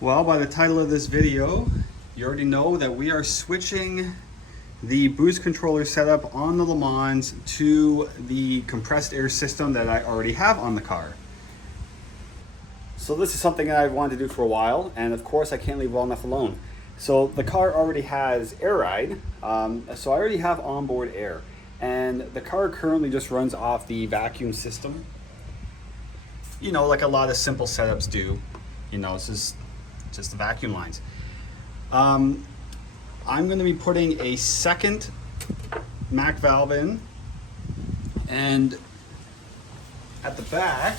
Well, by the title of this video, you already know that we are switching the boost controller setup on the Le Mans to the compressed air system that I already have on the car. So this is something that I've wanted to do for a while, and of course I can't leave well enough alone. So the car already has air ride, so I already have onboard air, and the car currently just runs off the vacuum system. You know, like a lot of simple setups do. You know, it's just the vacuum lines. I'm going to be putting a second MAC valve in, and at the back,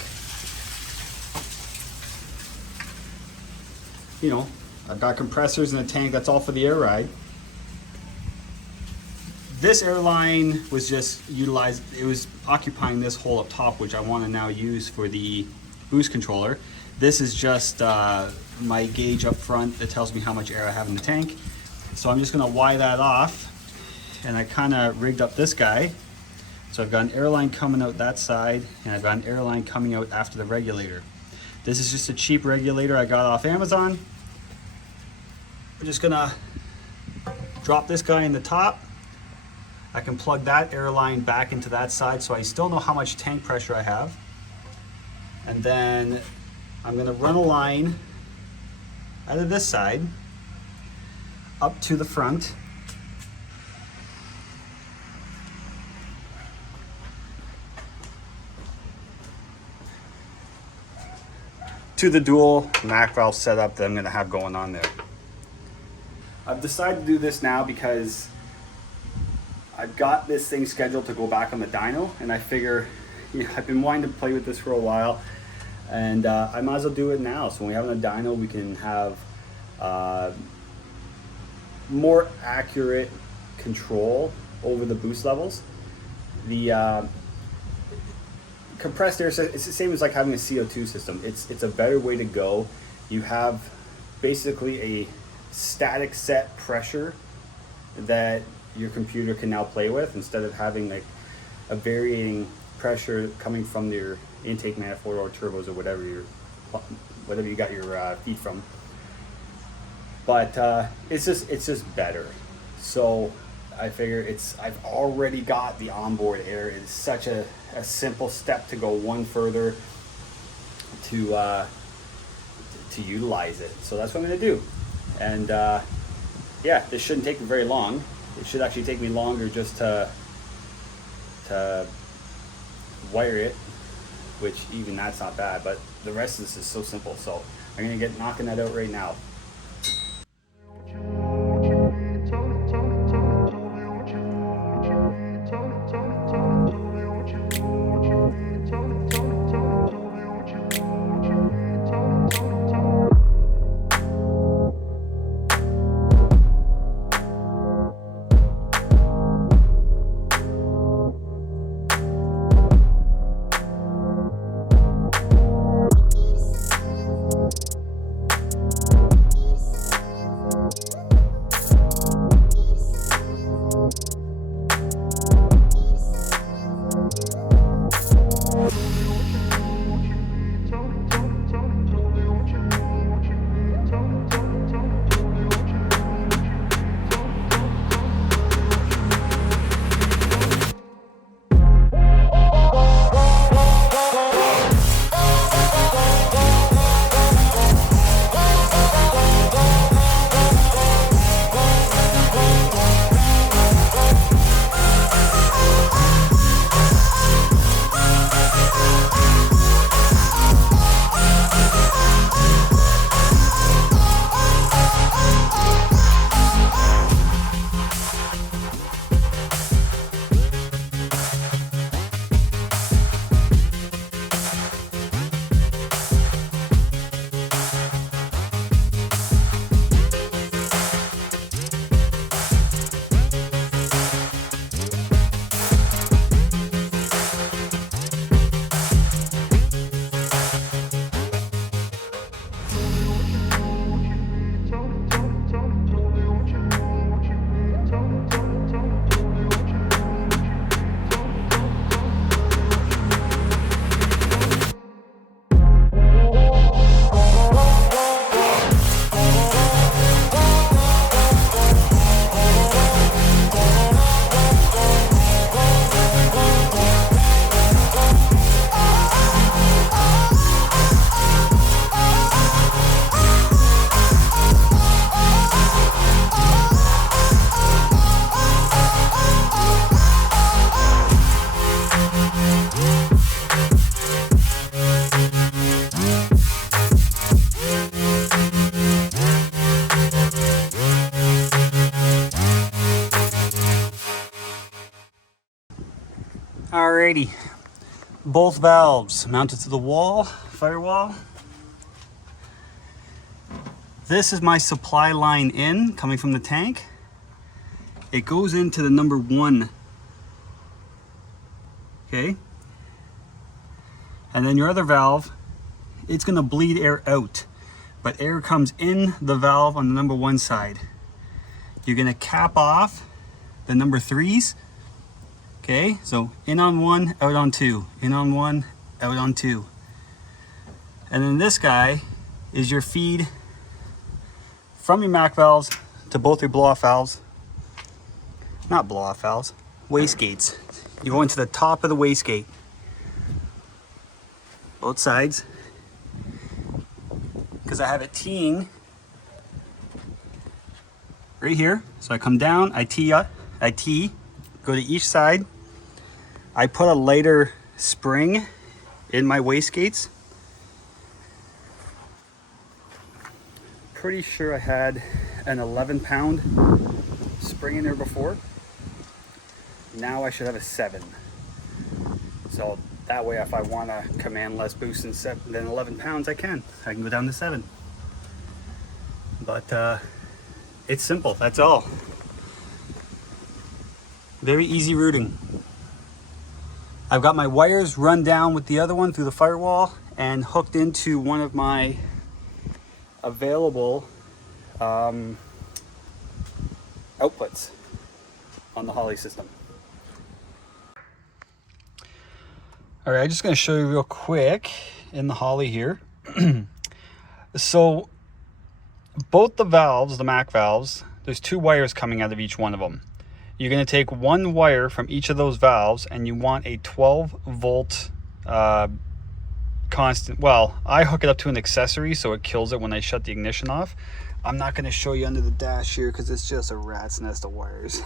you know, I've got compressors in a tank. That's all for the air ride. This airline was just utilized, it was occupying this hole up top, which I want to now use for the boost controller. This is just my gauge up front that tells me how much air I have in the tank. So I'm just going to wire that off, and I kind of rigged up this guy. So I've got an airline coming out that side, and I've got an airline coming out after the regulator. This is just a cheap regulator I got off Amazon. I'm just going to drop this guy in the top. I can plug that airline back into that side so I still know how much tank pressure I have. And then I'm going to run a line out of this side up to the front. To the dual MAC valve setup that I'm going to have going on there. I've decided to do this now because I've got this thing scheduled to go back on the dyno, and I figure, you know, I've been wanting to play with this for a while, and I might as well do it now. So when we have a dyno, we can have more accurate control over the boost levels. The compressed air, it's the same as like having a CO2 system. It's a better way to go. You have basically a static set pressure that your computer can now play with, instead of having like a varying pressure coming from your intake manifold or turbos or whatever you got your feed from. But it's just better. So I figure I've already got the onboard air. It's such a simple step to go one further to utilize it. So that's what I'm gonna do. And yeah, this shouldn't take me very long. It should actually take me longer just to wire it, which even that's not bad, but the rest of this is so simple. So I'm gonna get knocking that out right now. Alrighty, both valves mounted to the wall, firewall. This is my supply line in, coming from the tank. It goes into the number 1. Okay? And then your other valve, it's gonna bleed air out, but air comes in the valve on the number 1 side. You're gonna cap off the number 3s. Okay, so in on 1, out on 2, in on 1, out on 2. And then this guy is your feed from your MAC valves to both your blow-off valves. Not blow-off valves, wastegates. You go into the top of the wastegate. Both sides. Because I have it teeing right here. So I come down, I tee, go to each side. I put a lighter spring in my wastegates. Pretty sure I had an 11-pound spring in there before. Now I should have a 7. So that way, if I want to command less boost than 11 pounds, I can go down to 7. But it's simple, that's all. Very easy routing. I've got my wires run down with the other one through the firewall and hooked into one of my available outputs on the Holley system. All right, I'm just going to show you real quick in the Holley here. So both the valves, the MAC valves, there's 2 wires coming out of each one of them. You're going to take 1 wire from each of those valves, and you want a 12-volt constant. Well, I hook it up to an accessory so it kills it when I shut the ignition off. I'm not going to show you under the dash here because it's just a rat's nest of wires.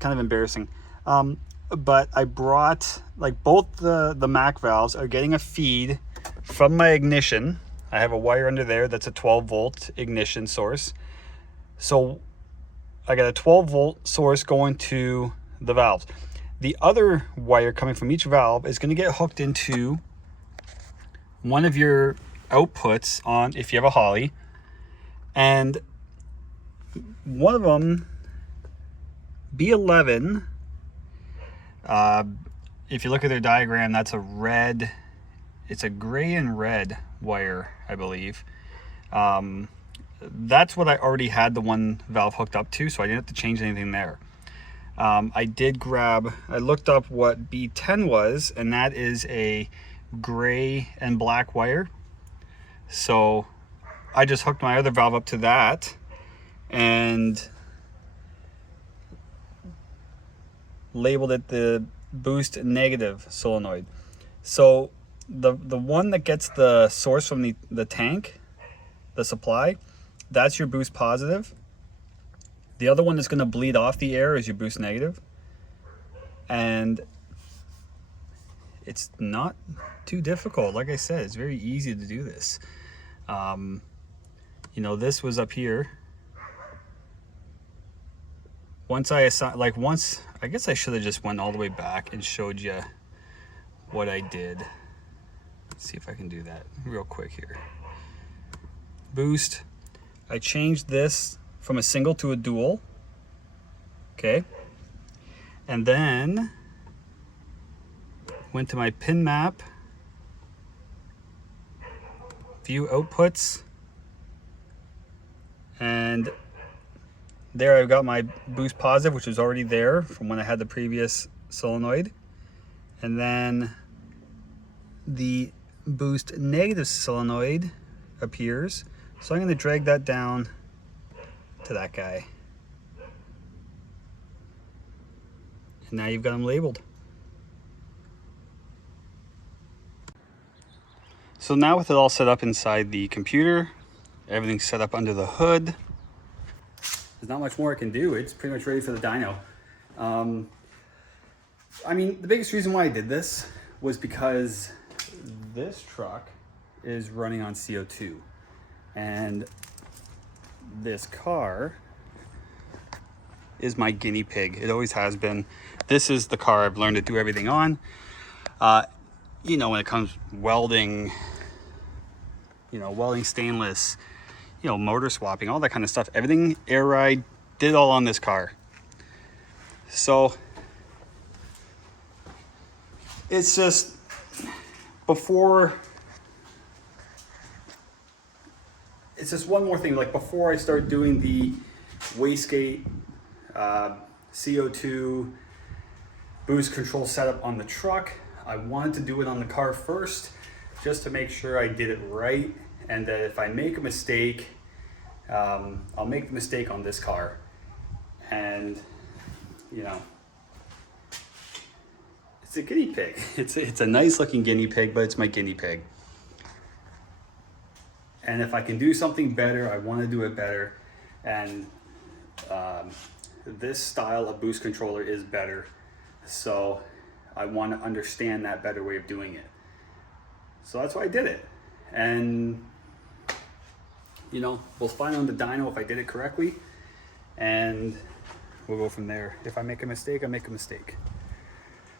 Kind of embarrassing. But I brought, like, both the MAC valves are getting a feed from my ignition. I have a wire under there that's a 12-volt ignition source. So I got a 12-volt source going to the valves. The other wire coming from each valve is going to get hooked into one of your outputs on, if you have a Holley. And one of them, B11, if you look at their diagram, that's a red, it's a gray and red wire, I believe. That's what I already had the one valve hooked up to, so I didn't have to change anything there. I looked up what B10 was, and that is a gray and black wire. So I just hooked my other valve up to that and labeled it the boost negative solenoid. So the one that gets the source from the tank, the supply, that's your boost positive. The other one that's going to bleed off the air is your boost negative. And it's not too difficult. Like I said, it's very easy to do this. You know, this was up here. Once I guess I should have just went all the way back and showed you what I did. Let's see if I can do that real quick here. Boost. I changed this from a single to a dual. Okay. And then went to my pin map, view outputs, and there I've got my boost positive, which was already there from when I had the previous solenoid. And then the boost negative solenoid appears. So I'm going to drag that down to that guy. And now you've got them labeled. So now with it all set up inside the computer, everything's set up under the hood. There's not much more I can do. It's pretty much ready for the dyno. I mean, the biggest reason why I did this was because this truck is running on CO2. And this car is my guinea pig. It always has been. This is the car I've learned to do everything on. You know, when it comes welding, you know, welding stainless, you know, motor swapping, all that kind of stuff, everything air ride, did all on this car. So it's just before, it's just one more thing, like before I start doing the wastegate, CO2 boost control setup on the truck, I wanted to do it on the car first, just to make sure I did it right, and that if I make a mistake, I'll make the mistake on this car. And you know, it's a guinea pig. It's a nice looking guinea pig, but it's my guinea pig. And if I can do something better, I want to do it better. And this style of boost controller is better. So I want to understand that better way of doing it. So that's why I did it. And you know, we'll find on the dyno if I did it correctly, and we'll go from there. If I make a mistake, I make a mistake.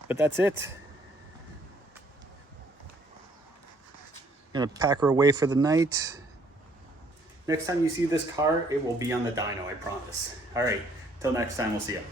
But that's it. I'm gonna pack her away for the night. Next time you see this car, it will be on the dyno, I promise. All right, till next time, we'll see you.